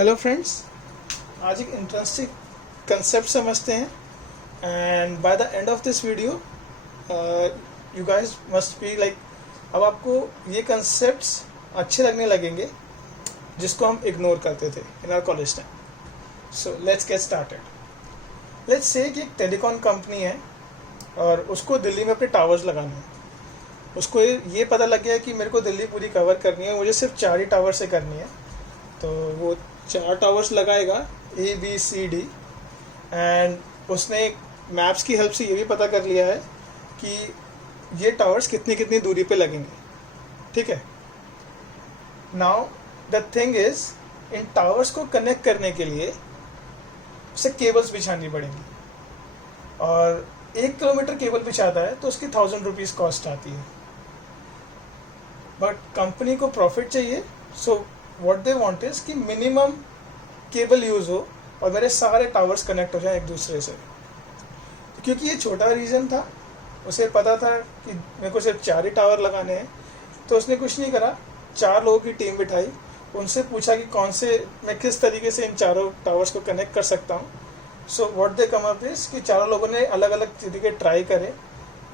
Hello friends, आज एक interesting concept समझते हैं and by the end of this video you guys must be like, अब आपको ये कंसेप्ट्स अच्छे लगने लगेंगे जिसको हम इग्नोर करते थे in our college time. So let's get started. Let's say कि एक टेलीकॉम कंपनी है और उसको दिल्ली में अपने टावर्स लगाने हैं। उसको ये पता लग गया कि मेरे को दिल्ली पूरी कवर करनी है, मुझे सिर्फ 4 ही टावर से करनी है। तो वो 4 टावर्स लगाएगा ABCD, एंड उसने मैप्स की हेल्प से ये भी पता कर लिया है कि ये टावर्स कितनी कितनी दूरी पे लगेंगे। ठीक है, now the thing is, in towers को कनेक्ट करने के लिए उसे केबल्स बिछानी पड़ेंगी और 1 किलोमीटर केबल बिछाता है तो उसकी 1000 रुपीज़ कॉस्ट आती है। बट कंपनी को प्रॉफिट चाहिए, so what they want is कि मिनिमम केबल यूज़ हो और मेरे सारे टावर्स कनेक्ट हो जाएं एक दूसरे से। क्योंकि ये छोटा रीजन था, उसे पता था कि मेरे को सिर्फ 4 ही टावर लगाने हैं, तो उसने कुछ नहीं करा, 4 लोगों की टीम बिठाई, उनसे पूछा कि कौन से मैं किस तरीके से इन चारों टावर्स को कनेक्ट कर सकता हूँ। So what they come up is कि चारों लोगों ने अलग अलग तरीके ट्राई करे।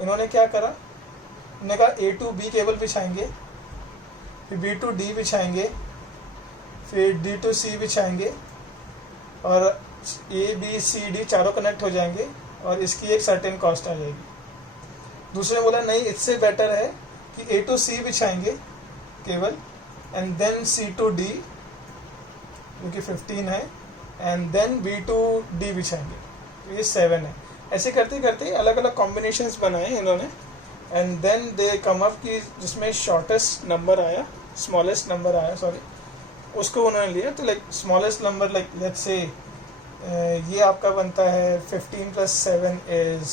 इन्होंने क्या करा, उन्होंने कहा A to B केबल बिछाएंगे, फिर B to D बिछाएंगे, फिर D to C बिछाएंगे और ABCD चारों कनेक्ट हो जाएंगे और इसकी एक सर्टेन कॉस्ट आ जाएगी। दूसरे ने बोला नहीं, इससे बेटर है कि A to C बिछाएंगे cable and then C to D जो कि 15 है and then B to D बिछाएंगे, तो ये 7 है। ऐसे करते करते अलग अलग कॉम्बिनेशंस बनाए इन्होंने and then they come up कि जिसमें शॉर्टेस्ट नंबर आया, स्मॉलेस्ट नंबर आया सॉरी, उसको उन्होंने लिया। तो like smallest number, like let's say ये आपका बनता है 15 + 7 इज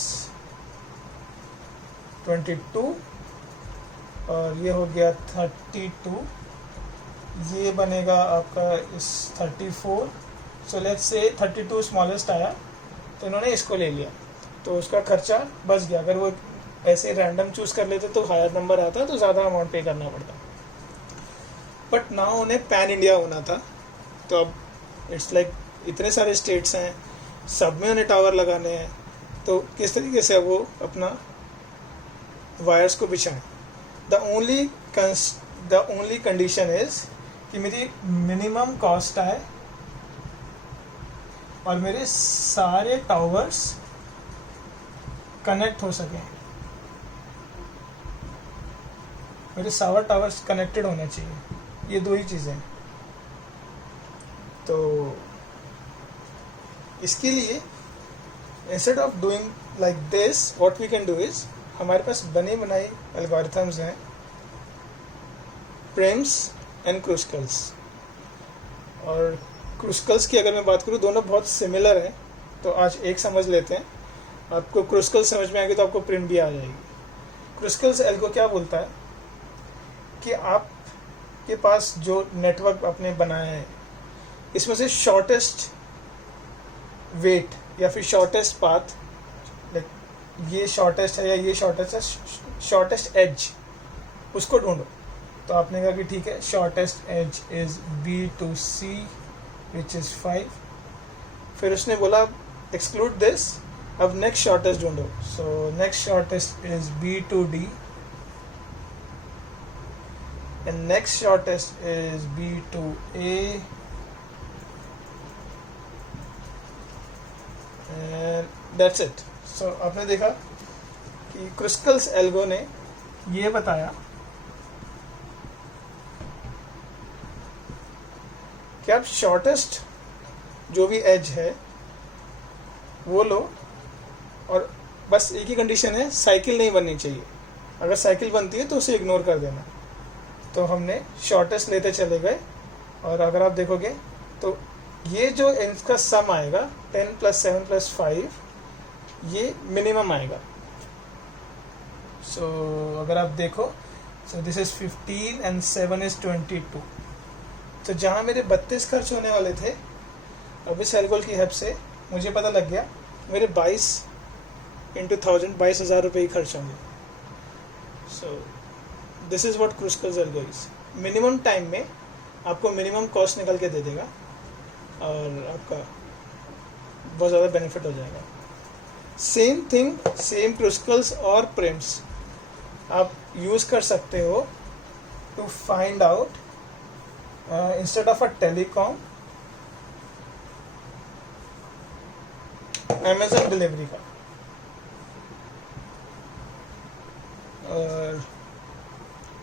22 और ये हो गया 32, ये बनेगा आपका इस 34। सो लेट्स से 32 स्मॉलेस्ट आया तो इन्होंने इसको ले लिया, तो उसका खर्चा बच गया। अगर वो ऐसे रैंडम चूज़ कर लेते तो हायर नंबर आता तो ज़्यादा अमाउंट पे करना पड़ता। बट नाउ उन्हें पैन इंडिया होना था, तो अब इट्स लाइक इतने सारे स्टेट्स हैं, सब में उन्हें टावर लगाने हैं, तो किस तरीके से वो अपना वायर्स को बिछाएं। द ओनली कंडीशन इज कि मेरी मिनिमम कॉस्ट आए और मेरे सारे टावर्स कनेक्ट हो सकें, मेरे सारे टावर्स कनेक्टेड होने चाहिए, ये 2 ही चीज़ें। तो इसके लिए instead of doing like this what we can do is, हमारे पास बनी बनाई एल्गोरिथम्स हैं, प्रिम्स एंड क्रूस्कल्स। और क्रूस्कल्स की अगर मैं बात करूँ, दोनों बहुत सिमिलर हैं, तो आज एक समझ लेते हैं। आपको क्रूस्कल समझ में आएगी तो आपको प्रिम भी आ जाएगी। क्रूस्कल्स एल्गो क्या बोलता है कि आपके पास जो नेटवर्क आपने बनाया है, इसमें से शॉर्टेस्ट वेट या फिर शॉर्टेस्ट पाथ, लाइक ये शॉर्टेस्ट है या ये शॉर्टेस्ट है, शॉर्टेस्ट एज उसको ढूंढो। तो आपने कहा कि ठीक है, shortest edge is B to C which is 5। फिर उसने बोला एक्सक्लूड दिस, अब नेक्स्ट शॉर्टेस्ट ढूंढो। So next shortest is B to D and next shortest is B to A and that's it. So आपने देखा कि क्रूस्कल्स एल्गो ने ये बताया कि आप शॉर्टेस्ट जो भी एज है वो लो, और बस एक ही कंडीशन है, साइकिल नहीं बननी चाहिए। अगर साइकिल बनती है तो उसे इग्नोर कर देना। तो हमने शॉर्टेस्ट लेते चले गए और अगर आप देखोगे तो ये जो इनका सम आएगा 10 + 7 + 5, ये मिनिमम आएगा। सो अगर आप देखो, so this is 15 and 7 is 22। तो जहाँ मेरे 32 खर्च होने वाले थे, अब इस एल्गोल की हेल्प से मुझे पता लग गया मेरे 22 × 1000 22,000 रुपये ही खर्च होंगे। So this is what Kruskal's algo is. Minimum time में आपको मिनिमम कॉस्ट निकल के दे देगा और आपका बहुत ज़्यादा बेनिफिट हो जाएगा। सेम थिंग, सेम क्रूस्कल्स और प्रिम्स आप यूज़ कर सकते हो to find out instead of a telecom Amazon delivery का। और